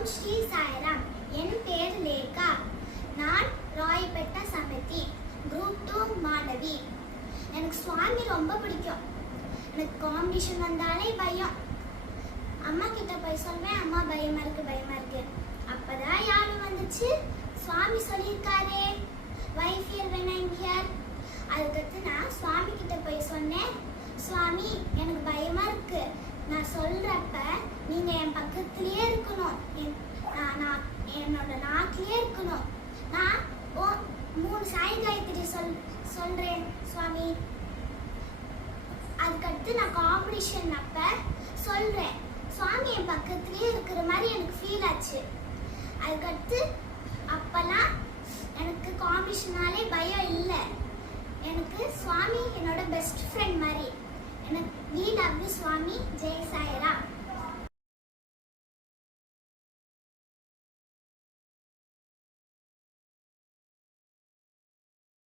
ஓம் ஸ்ரீ சாய்ராம். என் பேர் லேகா. நான் ராயப்பேட்டை சமிதி குரூப் 2 மாணவி. எனக்கு சுவாமி ரொம்ப பிடிக்கும். எனக்கு காம்படிஷன் வந்தாலே பயம். அம்மா கிட்ட போய் சொல்வேன், அம்மா பயமா இருக்கு. அப்பதான் யாரும் வந்துச்சு, சுவாமி சொல்லியிருக்காரே wife here when I am here. அதுக்கடுத்து நான் சுவாமி கிட்ட போய் சொன்னேன், சுவாமி எனக்கு பயமா இருக்கு, நான் சொல்றப்ப நீங்க என் பக்கத்திலேயே இருக்கணும், நான் என்னோட நாட்டிலேயே இருக்கணும். நான் 3 சாய் காயத்ரி சொல்றேன் சுவாமி. அதுக்கடுத்து நான் காம்படிஷன் அப்ப சொல்றேன், சுவாமி என் பக்கத்திலேயே இருக்கிற மாதிரி எனக்கு ஃபீல் ஆச்சு. அதுக்கடுத்து அப்பெல்லாம் எனக்கு காம்படிஷனாலே பயம் இல்லை. எனக்கு சுவாமி என்னோட பெஸ்ட் ஃப்ரெண்ட் மாதிரி. எனக்கு we love you Swami. Jai Sairam.